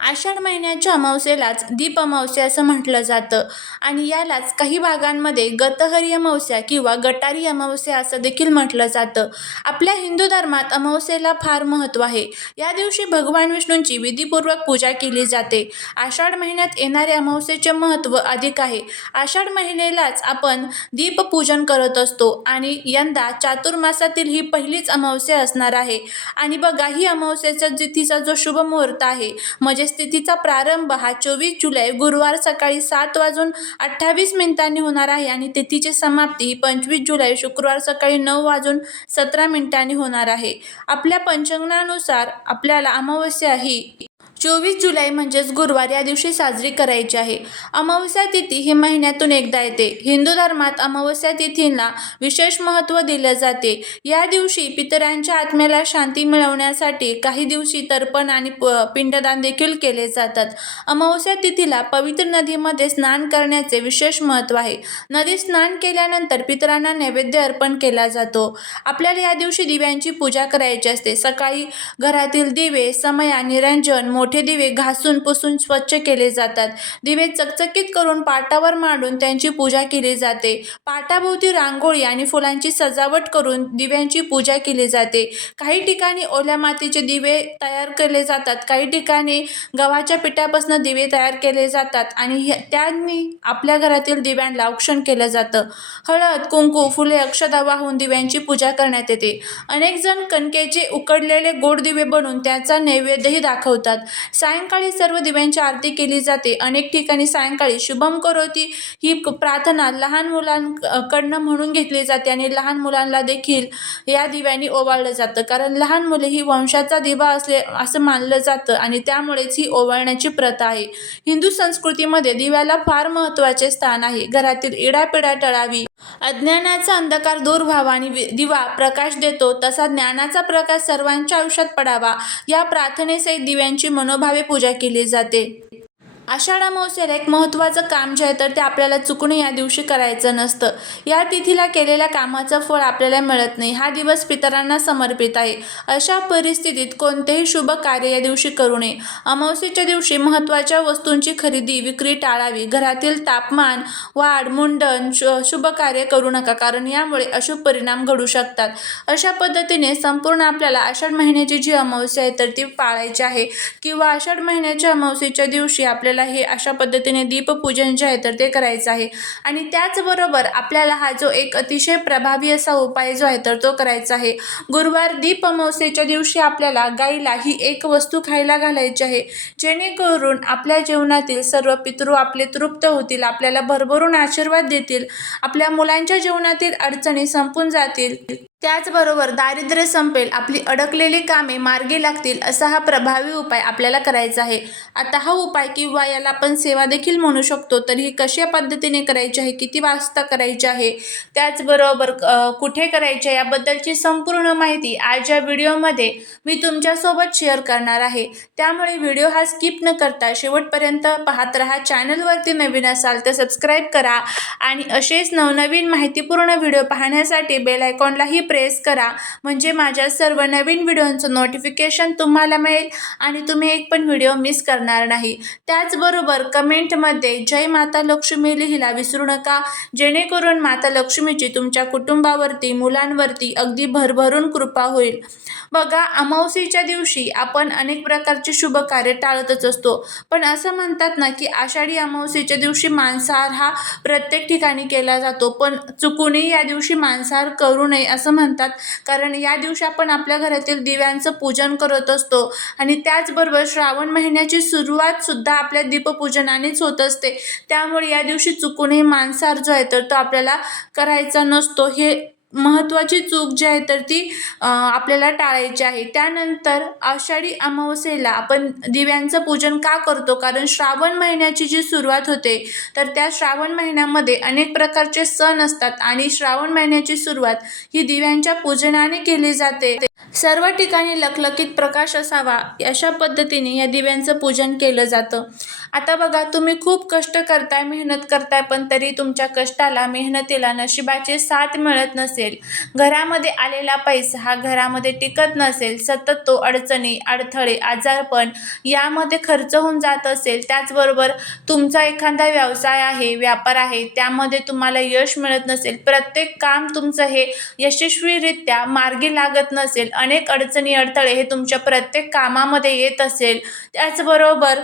आषाढ महिन्याच्या अमावस्येलाच दीप अमावस्या असं म्हटलं जातं. आणि यालाच काही भागांमध्ये गतहरी अमावस्या किंवा गटारी अमावस्या असं देखील म्हटलं जातं. आपल्या हिंदू धर्मात अमावस्येला फार महत्त्व आहे. या दिवशी भगवान विष्णूंची विधीपूर्वक पूजा केली जाते. आषाढ महिन्यात येणाऱ्या अमावस्येचे महत्त्व अधिक आहे. आषाढ महिन्यालाच आपण दीपपूजन करत असतो आणि यंदा चातुर्मासातील ही पहिलीच अमावस्या असणार आहे. आणि बघा ही अमावस्याच्या तिथीचा जो शुभ मुहूर्त आहे म्हणजे तिथीचा प्रारंभ हा चोवीस जुलै गुरुवार सकाळी सात वाजून अठ्ठावीस मिनिटांनी होणार आहे आणि तिथीची समाप्ती ही पंचवीस जुलै शुक्रवार सकाळी नऊ वाजून सतरा मिनिटांनी होणार आहे. आपल्या पंचांगानुसार आपल्याला अमावस्या ही चोवीस जुलै म्हणजेच गुरुवार या दिवशी साजरी करायची आहे. अमावस्या तिथी ही महिन्यातून एकदा येते. हिंदू धर्मात अमावस्या तिथींना विशेष महत्त्व दिले जाते. या दिवशी पितरांच्या आत्म्याला शांती मिळवण्यासाठी काही दिवशी तर्पण आणि प पिंडदान देखील केले जातात. अमावस्या तिथीला पवित्र नदीमध्ये स्नान करण्याचे विशेष महत्त्व आहे. नदीत स्नान केल्यानंतर पितरांना नैवेद्य अर्पण केला जातो. आपल्याला या दिवशी दिव्यांची पूजा करायची असते. सकाळी घरातील दिवे समया निरंजन मोठे मोठे दिवे घासून पुसून स्वच्छ केले जातात. दिवे चकचकीत करून पाटावर मांडून त्यांची पूजा केली जाते. पाटाभोवती रांगोळी आणि फुलांची सजावट करून दिव्यांची पूजा केली जाते. काही ठिकाणी ओल्या मातीचे दिवे तयार केले जातात. काही ठिकाणी गव्हाच्या पिठापासून दिवे तयार केले जातात आणि त्यांनी आपल्या घरातील दिव्यांना औक्षण केलं जातं. हळद कुंकू फुले अक्षदा वाहून दिव्यांची पूजा करण्यात येते. अनेक जण कणकेचे उकडलेले गोड दिवे बनवून त्याचा नैवेद्यही दाखवतात. सायंकाळी सर्व दिव्यांची आरती केली जाते. अनेक ठिकाणी सायंकाळी शुभम करोती ही प्रार्थना लहान मुलांकडनं म्हणून घेतली जाते आणि लहान मुलांना देखील या दिव्यांनी ओवाळलं जातं. कारण लहान मुले ही वंशाचा दिवा असले असं मानलं जातं आणि त्यामुळेच ही ओवाळण्याची प्रथा आहे. हिंदू संस्कृतीमध्ये दिव्याला फार महत्त्वाचे स्थान आहे. घरातील इडापिडा टळावी अज्ञानाचा अंधकार दूर व्हावा आणि वि- दिवा प्रकाश देतो तसा ज्ञानाचा प्रकाश सर्वांच्या आयुष्यात पडावा. या प्रार्थनेसहित दिव्यांची मनोभावे पूजा केली जाते. आषाढ अमावस्येला एक महत्त्वाचं काम जे आहे तर ते आपल्याला चुकणं या दिवशी करायचं नसतं. या तिथीला केलेल्या कामाचं फळ आपल्याला मिळत नाही. हा दिवस पितरांना समर्पित आहे. अशा परिस्थितीत कोणतेही शुभ कार्य या दिवशी करू नये. अमावस्येच्या दिवशी महत्त्वाच्या वस्तूंची खरेदी विक्री टाळावी घरातील तापमान वाढ मुंडन शु शुभ कार्य करू नका कारण यामुळे अशुभ परिणाम घडू शकतात. अशा पद्धतीने संपूर्ण आपल्याला आषाढ महिन्याची जी अमावस्या आहे तर ती पाळायची आहे. किंवा आषाढ महिन्याच्या अमावस्येच्या दिवशी आपल्याला हे अशा पद्धतीने दीपपूजन जे आहे तर ते करायचं आहे. आणि त्याचबरोबर आपल्याला हा जो एक अतिशय प्रभावी असा उपाय जो आहे तर तो करायचा आहे. गुरुवार दीप अमावस्येच्या दिवशी आपल्याला गाईला ही एक वस्तू खायला घालायची आहे. जेणेकरून आपल्या जीवनातील सर्व पितृ आपले तृप्त होतील आपल्याला भरभरून आशीर्वाद देतील आपल्या मुलांच्या जीवनातील अडचणी संपून जातील. त्याचबरोबर दारिद्र्य संपेल आपली अडकलेली कामे मार्गी लागतील असा हा प्रभावी उपाय आपल्याला करायचा आहे. आता हा उपाय किंवा याला आपण सेवा देखील म्हणू शकतो तर ही कशा पद्धतीने करायची आहे किती वाजता करायची आहे त्याचबरोबर कुठे करायचे याबद्दलची संपूर्ण माहिती आज या व्हिडिओमध्ये मी तुमच्यासोबत शेअर करणार आहे. त्यामुळे व्हिडिओ हा स्किप न करता शेवटपर्यंत पाहत राहा चॅनलवरती नवीन असाल तर सबस्क्राईब करा आणि असेच नवनवीन माहितीपूर्ण व्हिडिओ पाहण्यासाठी बेल आयकॉनलाही प्रेस करा. म्हणजे माझ्या सर्व नवीन व्हिडिओंचं नोटिफिकेशन तुम्हाला मिळेल आणि तुम्ही एक पण व्हिडिओ मिस करणार नाही. त्याचबरोबर कमेंटमध्ये जय माता लक्ष्मी लिहिला विसरू नका. जेणेकरून माता लक्ष्मीची तुमच्या कुटुंबावरती मुलांवरती अगदी भरभरून कृपा होईल. बघा अमावस्येच्या दिवशी आपण अनेक प्रकारचे शुभ कार्य टाळतच असतो. पण असं म्हणतात ना की आषाढी अमावस्येच्या दिवशी मांसाहार हा प्रत्येक ठिकाणी केला जातो. पण चुकूनही या दिवशी मांसाहार करू नये असं म्हणतात. कारण या दिवशी आपण आपल्या घरातील दिव्यांचं पूजन करत असतो आणि त्याचबरोबर श्रावण महिन्याची सुरुवातसुद्धा आपल्या दीपपूजनानेच होत असते. त्यामुळे या दिवशी चुकूनही मांसाहार जो आहे तर तो आपल्याला करायचा नसतो. हे महत्त्वाची चूक जी आहे तर ती आपल्याला टाळायची आहे. त्यानंतर आषाढी अमावस्येला आपण दिव्यांचं पूजन का करतो? कारण श्रावण महिन्याची जी सुरुवात होते तर त्या श्रावण महिन्यामध्ये अनेक प्रकारचे सण असतात आणि श्रावण महिन्याची सुरुवात ही दिव्यांच्या पूजनाने केली जाते. सर्व ठिकाणी लखलखीत प्रकाश असावा अशा पद्धतीने या दिव्यांचं पूजन केलं जातं. आता बघा तुम्ही खूप कष्ट करताय मेहनत करताय पण तरी तुमच्या कष्टाला मेहनतीला नशिबाची साथ मिळत नसेल. घरामध्ये आलेला पैसा हा घरामध्ये टिकत नसेल. सतत तो अडचणी अडथळे आजारपण यामध्ये खर्च होऊन जात असेल. त्याचबरोबर तुमचा एखादा व्यवसाय आहे व्यापार आहे त्यामध्ये तुम्हाला यश मिळत नसेल. प्रत्येक काम तुमचं हे यशस्वीरित्या मार्गी लागत नसेल. अनेक अडचणी अडथळे हे तुमच्या प्रत्येक कामामध्ये येत असेल. त्याचबरोबर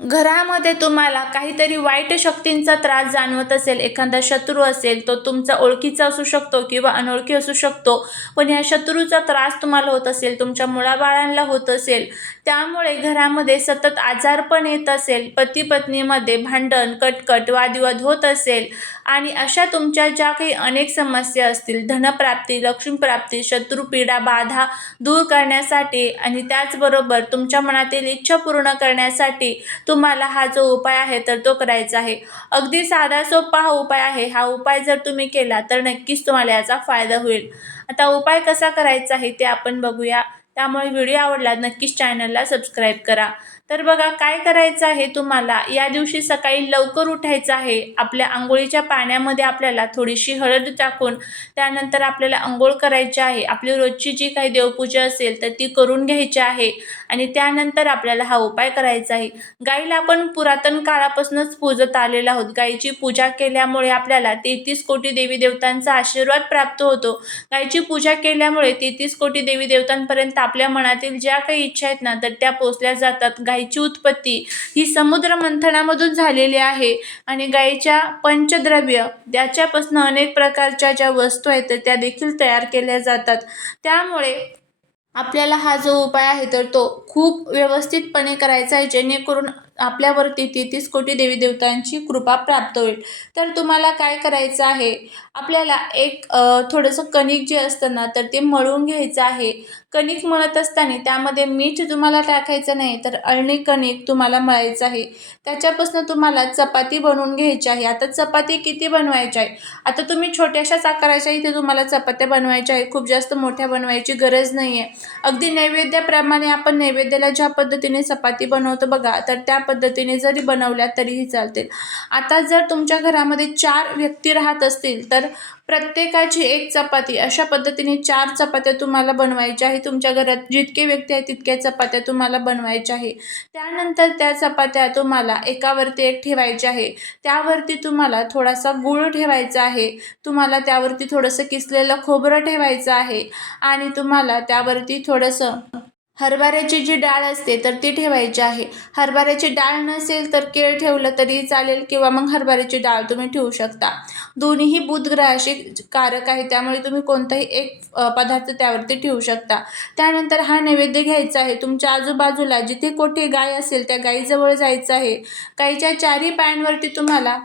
घरामध्ये तुम्हाला काहीतरी वाईट शक्तींचा त्रास जाणवत असेल एखादा शत्रू असेल तो तुमचा ओळखीचा असू शकतो किंवा अनोळखी असू शकतो पण या शत्रूचा त्रास तुम्हाला होत असेल तुमच्या मुळाबाळांला होत असेल त्यामुळे घरामध्ये सतत आजारपण येत असेल पती पत्नीमध्ये भांडण कटकट वादविवाद होत असेल आणि अशा तुमच्या ज्या काही अनेक समस्या असतील धनप्राप्ती लक्ष्मीप्राप्ती शत्रुपीडा बाधा दूर करण्यासाठी आणि त्याचबरोबर तुमच्या मनातील इच्छा पूर्ण करण्यासाठी तुम्हाला हा जो उपाय आहे तर तो करायचा आहे. अगदी साधा सोपा हा उपाय आहे. हा उपाय जर तुम्ही केला तर नक्कीच तुम्हाला याचा फायदा होईल. आता उपाय कसा करायचा आहे ते आपण बघूया. त्यामुळे व्हिडिओ आवडला नक्कीच चॅनलला सबस्क्राईब करा. तर बघा काय करायचं आहे तुम्हाला? या दिवशी सकाळी लवकर उठायचं आहे. आपल्या आंघोळीच्या पाण्यामध्ये आपल्याला थोडीशी हळद टाकून त्यानंतर आपल्याला आंघोळ करायची आहे. आपली रोजची जी काही देवपूजा असेल तर ती करून घ्यायची आहे. आणि त्यानंतर आपल्याला हा उपाय करायचा आहे. गाईला आपण पुरातन काळापासूनच पूजत आलेलो आहोत. गाईची पूजा केल्यामुळे आपल्याला तेहतीस कोटी देवी देवतांचा आशीर्वाद प्राप्त होतो. गाईची पूजा केल्यामुळे तेहतीस कोटी देवी देवतांपर्यंत आपल्या मनातील ज्या काही इच्छा आहेत ना तर त्या पोचल्या जातात. गाईची उत्पत्ती ही समुद्र मंथनामधून झालेली आहे आणि गाईच्या पंचद्रव्य त्याच्यापासून अनेक प्रकारच्या ज्या वस्तू आहेत तर त्या देखील तयार केल्या जातात. त्यामुळे आपल्याला हा जो उपाय आहे तर तो खूप व्यवस्थितपणे करायचा आहे जेणेकरून आपल्यावरती तेहतीस कोटी देवी देवतांची कृपा प्राप्त होईल. तर तुम्हाला काय करायचं आहे? आपल्याला एक थोडंसं कणिक जे असतं ना तर ते मळून घ्यायचं आहे. कणिक मळत असताना त्यामध्ये मीठ तुम्हाला टाकायचं नाही तर अळणी कणिक तुम्हाला मळायचं आहे. त्याच्यापासून तुम्हाला चपाती बनवून घ्यायची आहे. आता चपाती किती बनवायची आहे? आता तुम्ही छोट्याशाच आकाराच्या इथे तुम्हाला चपात्या बनवायच्या आहे खूप जास्त मोठ्या बनवायची गरज नाही आहे अगदी नैवेद्याप्रमाणे आपण नैवेद्याला ज्या पद्धतीने चपाती बनवतो बघा तर त्या पद्धतीने जरी बनवल्या तरीही चालतील. आता जर तुमच्या घरामध्ये चार व्यक्ती राहत असतील तर प्रत्येकाची एक चपाती. अशा पद्धतीने चार चपात्या तुम्हाला बनवायच्या आहे तुमच्या घरात जितके व्यक्ती आहेत तितक्या चपात्या तुम्हाला बनवायच्या आहे त्यानंतर त्या चपात्या तुम्हाला एकावरती एक ठेवायच्या आहे. त्यावरती तुम्हाला थोडासा गूळ ठेवायचा आहे. तुम्हाला त्यावरती थोडंसं किसलेलं खोबरं ठेवायचं आहे. आणि तुम्हाला त्यावरती थोडंसं हरभऱ्याची जी डाळ असते तर ती ठेवायची आहे. हरभऱ्याची डाळ नसेल तर केळ ठेवलं तरी चालेल किंवा मग हरभऱ्याची डाळ तुम्ही ठेवू शकता. दोन्हीही बुधग्रहाशी कारक आहे त्यामुळे तुम्ही कोणताही एक पदार्थ त्यावरती ठेवू शकता. त्यानंतर हा नैवेद्य घ्यायचा आहे. तुमच्या आजूबाजूला जिथे कोठे गाय असेल त्या गाईजवळ जायचं आहे. गाईच्या चारही पायांवरती तुम्हाला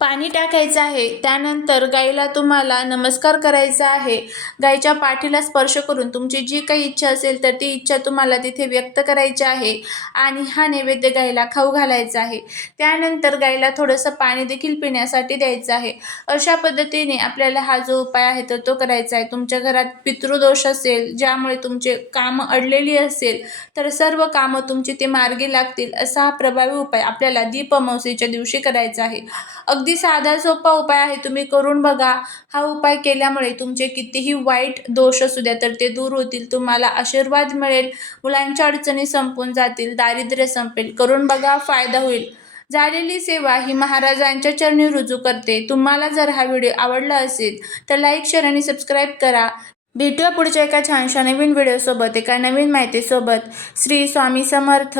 पाणी टाकायचं आहे. त्यानंतर गाईला तुम्हाला नमस्कार करायचा आहे. गाईच्या पाठीला स्पर्श करून तुमची जी काही इच्छा असेल तर ती इच्छा तुम्हाला तिथे व्यक्त करायची आहे आणि हा नैवेद्य गाईला खाऊ घालायचा आहे. त्यानंतर गाईला थोडंसं पाणी देखील पिण्यासाठी द्यायचं आहे. अशा पद्धतीने आपल्याला हा जो उपाय आहे तर तो करायचा आहे. तुमच्या घरात पितृदोष असेल ज्यामुळे तुमचे कामं अडलेली असेल तर सर्व कामं तुमची ते मार्गी लागतील असा हा प्रभावी उपाय आपल्याला दीपमावसीच्या दिवशी करायचा आहे. अगदी साधा सोपा उपाय आहे तुम्ही करून बघा. हा उपाय केल्यामुळे तुमचे कितीही वाईट दोष असू द्या तर ते दूर होतील तुम्हाला आशीर्वाद मिळेल. मुलांच्या अडचणी संपून जातील दारिद्र्य संपेल करून बघा फायदा होईल. झालेली सेवा ही महाराजांच्या चरणी रुजू करते. तुम्हाला जर हा व्हिडिओ आवडला असेल तर लाईक शेअर आणि सबस्क्राईब करा. भेटूया पुढच्या एका छानशा नवीन व्हिडिओसोबत एका नवीन माहितीसोबत. श्री स्वामी समर्थ.